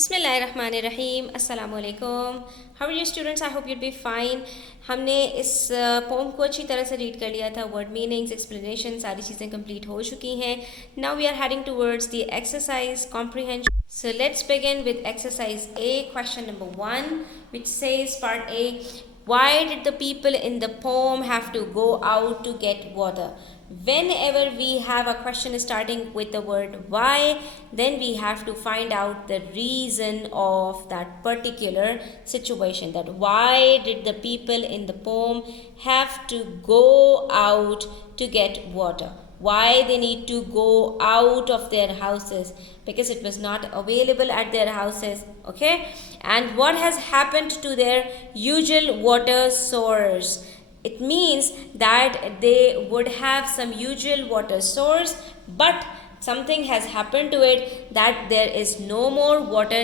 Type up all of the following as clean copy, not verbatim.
बिस्मिल्लाहिर्रहमानिर्रहीम अस्सलाम वालेकुम। How are you students? I hope you'd be fine. हमने इस पोम को अच्छी तरह से रीड कर लिया था। वर्ड मीनिंग्स, एक्सप्लेनेशन, सारी चीज़ें कंप्लीट हो चुकी हैं। Now we are heading towards the exercise comprehension. So let's begin with exercise A, question number 1, which says part A, why did the people in the poem have to go out to get water? Whenever we have a question starting with the word why, then we have to find out the reason of that particular situation. That why did the people in the poem have to go out to get water? Why they need to go out of their houses? Because it was not available at their houses. Okay, and what has happened to their usual water source? It means that they would have some usual water source, but something has happened to it, that there is no more water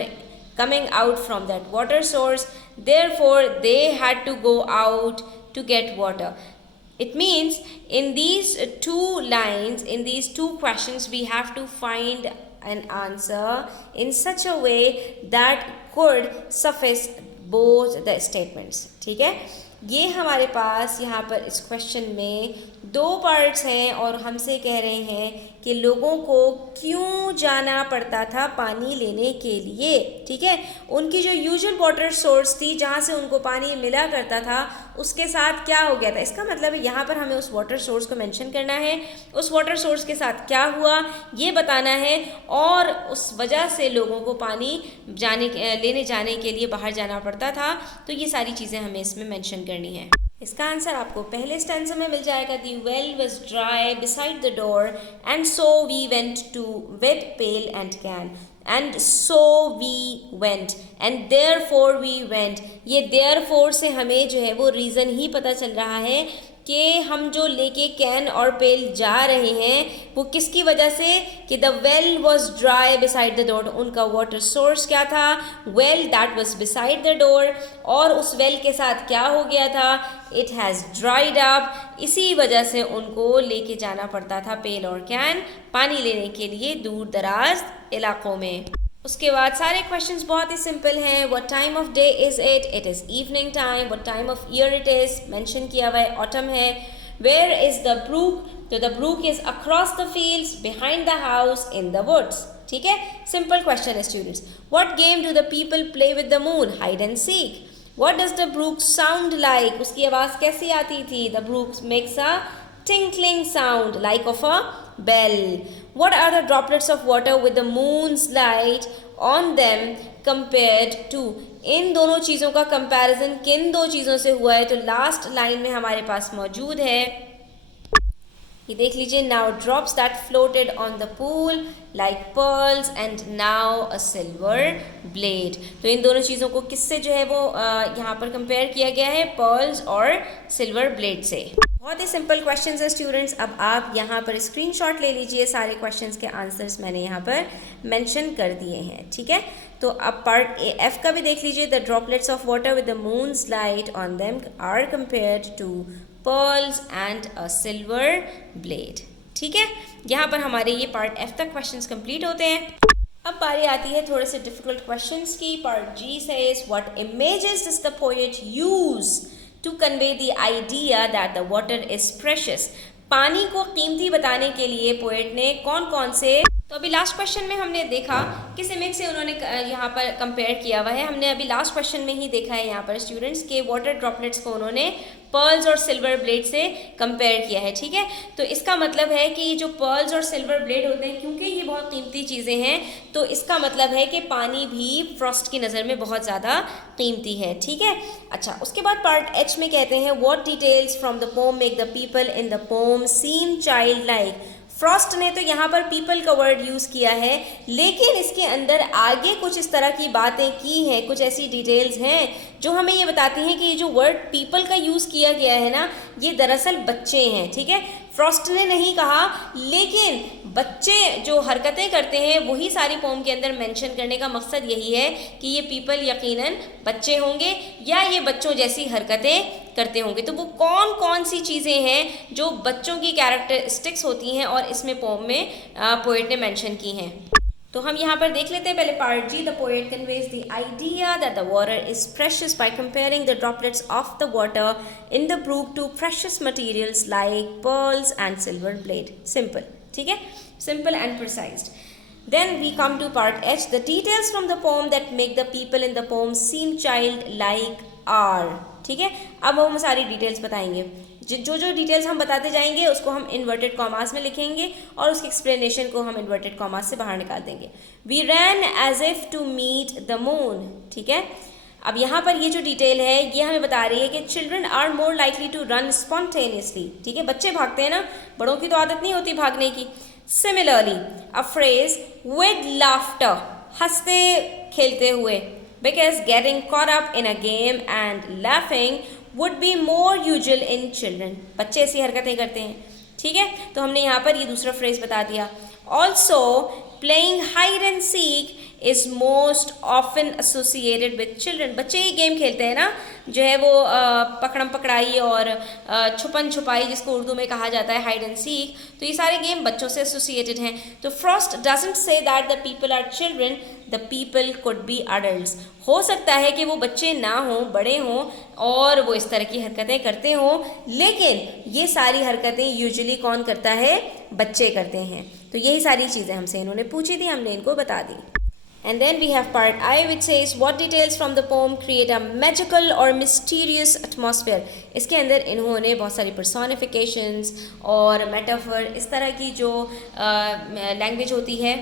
coming out from that water source. Therefore they had to go out to get water. It means in these two lines, in these two questions, we have to find an answer in such a way that could suffice both the statements. ठीक है, ये हमारे पास यहाँ पर इस question में दो parts हैं और हमसे कह रहे हैं कि लोगों को क्यों जाना पड़ता था पानी लेने के लिए। ठीक है, उनकी जो यूजुअल वाटर सोर्स थी जहाँ से उनको पानी मिला करता था, उसके साथ क्या हो गया था। इसका मतलब है यहाँ पर हमें उस वाटर सोर्स को मेंशन करना है, उस वाटर सोर्स के साथ क्या हुआ ये बताना है, और उस वजह से लोगों को पानी लेने जाने के लिए बाहर जाना पड़ता था। तो ये सारी चीज़ें हमें इसमें मेंशन करनी है। इसका आंसर आपको पहले स्टैंजा में मिल जाएगा। The well was dry beside the door and so we went to wet pail and can. And so we went and therefore we went. ये देयरफॉर से हमें जो है वो रीज़न ही पता चल रहा है कि हम जो लेके कैन और पेल जा रहे हैं वो किसकी वजह से, कि the well was dry beside the door. उनका वाटर सोर्स क्या था? Well that was beside the door. और उस वेल के साथ क्या हो गया था? It has dried up. इसी वजह से उनको लेके जाना पड़ता था पेल और कैन पानी लेने के लिए दूर दराज इलाकों में। उसके बाद सारे क्वेश्चंस बहुत ही सिंपल हैं। What time of day is it? It is evening time. What time of year it is? Mention किया हुआ है ऑटम है। Where is the brook? तो the brook is across the fields, behind the house, in the woods. ठीक है, simple question है students. What game do the people play with the moon? Hide and seek. What does the brook sound like? उसकी आवाज़ कैसी आती थी? The brook makes a tinkling sound like of a bell. What are the droplets of water with the moon's light on them compared to? इन दोनों चीज़ों का comparison किन दो चीज़ों से हुआ है? तो लास्ट लाइन में हमारे पास मौजूद है, ये देख लीजिए। Now drops that floated on the pool like pearls and now a silver blade. तो इन दोनों चीज़ों को किससे जो है वो यहाँ पर कंपेयर किया गया है? पर्ल्स और सिल्वर ब्लेड से। बहुत ही सिंपल क्वेश्चंस है स्टूडेंट्स। अब आप यहाँ पर स्क्रीनशॉट ले लीजिए, सारे क्वेश्चंस के आंसर्स मैंने यहाँ पर मेंशन कर दिए हैं। ठीक है, तो अब पार्ट एफ का भी देख लीजिए। The droplets of water with the moon's light on them are compared to pearls and a silver blade. ठीक है, यहाँ पर हमारे ये पार्ट एफ तक क्वेश्चंस कंप्लीट होते हैं। अब बारी आती है थोड़े से डिफिकल्ट क्वेश्चंस की। Part G says what images does the poet use to convey the idea that the water is precious? पानी को कीमती बताने के लिए पोएट ने कौन कौन से, तो अभी लास्ट क्वेश्चन में हमने देखा किस इमेज से उन्होंने यहाँ पर कंपेयर किया हुआ है। हमने अभी लास्ट क्वेश्चन में ही देखा है यहाँ पर स्टूडेंट्स के वाटर ड्रॉपलेट्स को उन्होंने पर्ल्स और सिल्वर ब्लेड से कंपेयर किया है। ठीक है, तो इसका मतलब है कि जो पर्ल्स और सिल्वर ब्लेड होते हैं, क्योंकि ये बहुत कीमती चीज़ें हैं, तो इसका मतलब है कि पानी भी फ्रॉस्ट की नज़र में बहुत ज़्यादा कीमती है। ठीक है, अच्छा, उसके बाद पार्ट एच में कहते हैं what details from the poem make the people in the poem seem child like. Frost ने तो यहाँ पर पीपल का वर्ड यूज़ किया है, लेकिन इसके अंदर आगे कुछ इस तरह की बातें की हैं, कुछ ऐसी डिटेल्स हैं जो हमें ये बताती हैं कि ये जो वर्ड पीपल का यूज़ किया गया है ना, ये दरअसल बच्चे हैं। ठीक है, फ्रॉस्ट ने नहीं कहा, लेकिन बच्चे जो हरकतें करते हैं वही सारी पोम के अंदर मेंशन करने का मकसद यही है कि ये पीपल यकीनन बच्चे होंगे या ये बच्चों जैसी हरकतें करते होंगे। तो वो कौन कौन सी चीज़ें हैं जो बच्चों की कैरेक्टरिस्टिक्स होती हैं और इसमें पोम में पोएट ने मेंशन की हैं। तो हम यहाँ पर देख लेते हैं पहले part G. The poet conveys the idea that the water is precious by comparing the droplets of the water in the brook to precious materials like pearls and silver blade. Simple, ठीक है, simple and precised. Then we come to part H. The details from the poem that make the people in the poem seem childlike are. ठीक है, अब हम सारी details बताएंगे. जो details हम बताते जाएंगे उसको हम इन्वर्टेड कॉमास में लिखेंगे और उसकी एक्सप्लेनेशन को हम इन्वर्टेड कॉमास से बाहर निकाल देंगे. We ran as if to meet the moon. ठीक है, अब यहाँ पर ये जो डिटेल है ये हमें बता रही है कि children are more likely to run spontaneously. ठीक है, बच्चे भागते हैं ना, बड़ों की तो आदत नहीं होती भागने की. Similarly, a phrase with laughter, हंसते खेलते हुए, because getting caught up in a game and laughing would be more usual in children. बच्चे ऐसी हरकतें करते हैं. ठीक है, तो हमने यहाँ पर ये दूसरा फ्रेज बता दिया. Also, playing hide and seek is most often associated with children. बच्चे ही गेम खेलते हैं ना, जो है वो पकड़म पकड़ाई और छुपन छुपाई जिसको उर्दू में कहा जाता है हाइड एंड सीक. तो ये सारे गेम बच्चों से एसोसिएटेड हैं. तो Frost doesn't say that the people are children, the people could be adults. हो सकता है कि वो बच्चे ना हों, बड़े हों और वो इस तरह की हरकतें करते हों, लेकिन ये सारी हरकतें यूजुअली कौन करता है? बच्चे करते हैं. तो यही सारी चीज़ें हमसे इन्होंने पूछी थी, हमने इनको बता दी. And then we have part I, which says what details from the poem create a magical or mysterious atmosphere. इसके अंदर इन्होंने बहुत सारी personifications और metaphor, इस तरह की जो लैंग्वेज होती है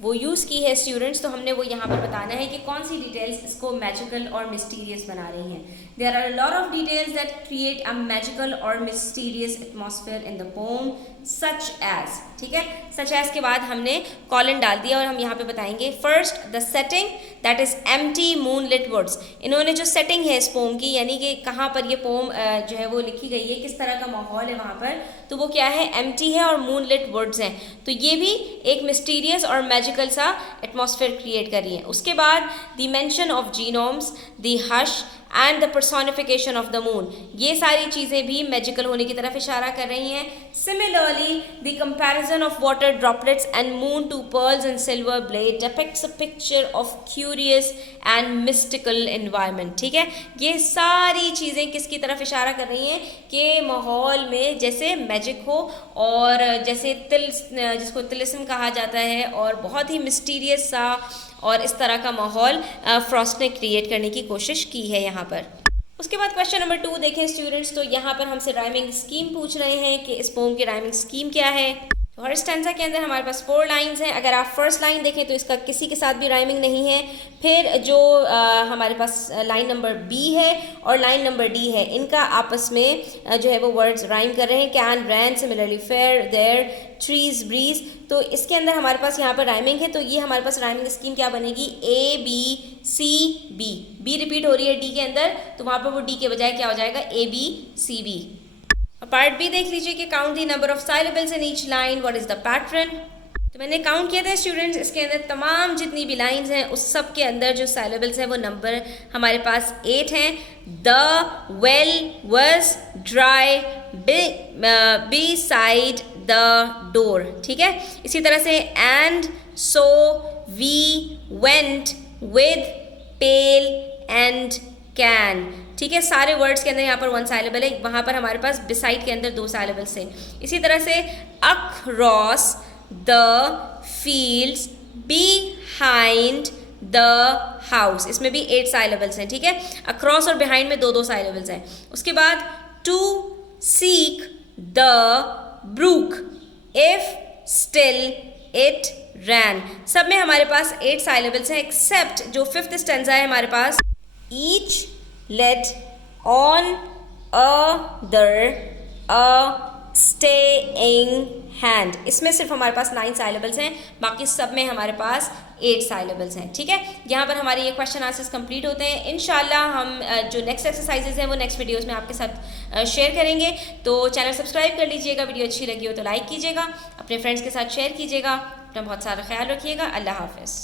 वो यूज़ की है स्टूडेंट्स. तो हमने वो यहाँ पर बताना है कि कौन सी डिटेल्स इसको मैजिकल और मिस्टीरियस बना रही हैं. There are a lot of details that create a magical और mysterious atmosphere in the poem, such as. ठीक है, सच एज के बाद हमने कॉलन डाल दिया और हम यहाँ पे बताएंगे. First, the setting that is empty moonlit woods. इन्होंने जो सेटिंग है इस पोम की, यानी कि कहाँ पर ये पोम जो है वो लिखी गई है, किस तरह का माहौल है वहाँ पर, तो वो क्या है? एम्प्टी है और मूनलिट वुड्स हैं. तो ये भी एक मिस्टीरियस और मैजिकल सा एटमॉस्फेयर क्रिएट कर रही है. उसके बाद the mention of genomes, the hush and the personification of the moon, ये सारी चीज़ें भी मैजिकल होने की तरफ इशारा कर रही हैं. Similarly the comparison of water droplets and moon to pearls and silver blade depicts a picture of curious and mystical environment. ठीक है, ये सारी चीज़ें किसकी तरफ इशारा कर रही हैं? कि माहौल में जैसे मैजिक हो और जैसे जिसको तिलिस्म कहा जाता है और बहुत ही मिस्टीरियस सा और इस तरह का माहौल फ्रॉस्ट ने क्रिएट करने की कोशिश की है यहाँ पर. उसके बाद क्वेश्चन नंबर 2 देखें स्टूडेंट्स. तो यहाँ पर हमसे राइमिंग स्कीम पूछ रहे हैं कि इस पोम की राइमिंग स्कीम क्या है. तो हर स्टैंजा के अंदर हमारे पास 4 लाइंस हैं. अगर आप फर्स्ट लाइन देखें तो इसका किसी के साथ भी राइमिंग नहीं है. फिर जो हमारे पास लाइन नंबर बी है और लाइन नंबर डी है, इनका आपस में जो है वो वर्ड्स राइम कर रहे हैं. Can, ran, similarly, fair, there, trees, breeze. तो इसके अंदर हमारे पास यहाँ पर राइमिंग है. तो ये हमारे पास राइमिंग स्कीम क्या बनेगी? A B C B. B repeat हो रही है डी के अंदर, तो वहाँ पर वो डी के बजाय क्या हो जाएगा? A B C B. Part B देख लीजिए कि count the number of syllables in each line, what is the pattern. तो मैंने काउंट किया था स्टूडेंट्स, इसके अंदर तमाम जितनी भी लाइंस हैं उस सब के अंदर जो साइलेबल्स हैं वो नंबर हमारे पास 8 हैं. The, well, was, dry, beside the door. ठीक है, इसी तरह से and, so, we, went, with, pail and can. ठीक है, सारे वर्ड्स के अंदर यहाँ पर 1 साइलेबल है. वहाँ पर हमारे पास बिसाइड के अंदर 2 साइलेबल्स हैं. इसी तरह से across the fields, behind the house, इसमें भी 8 साइलेबल्स हैं. ठीक है, अक्रॉस और बिहाइंड में 2-2 साइलेबल्स हैं. उसके बाद to seek the brook, if still it rain, सब में हमारे पास 8 साइलेबल्स हैं एक्सेप्ट जो 5th स्टैंजा है हमारे पास, each led on other a staying hand. इसमें सिर्फ हमारे पास 9 साइलेबल्स हैं, बाकी सब में हमारे पास 8 साइलेबल्स हैं. ठीक है, यहाँ पर हमारे ये क्वेश्चन आंसर्स कंप्लीट होते हैं. इंशाल्लाह हम जो नेक्स्ट एक्सरसाइजेज हैं वो नेक्स्ट वीडियोस में आपके साथ शेयर करेंगे. तो चैनल सब्सक्राइब कर लीजिएगा, वीडियो अच्छी लगी हो तो लाइक कीजिएगा, अपने फ्रेंड्स के साथ शेयर कीजिएगा. अपना बहुत सारा ख्याल रखिएगा. अल्लाह हाफ़िज़.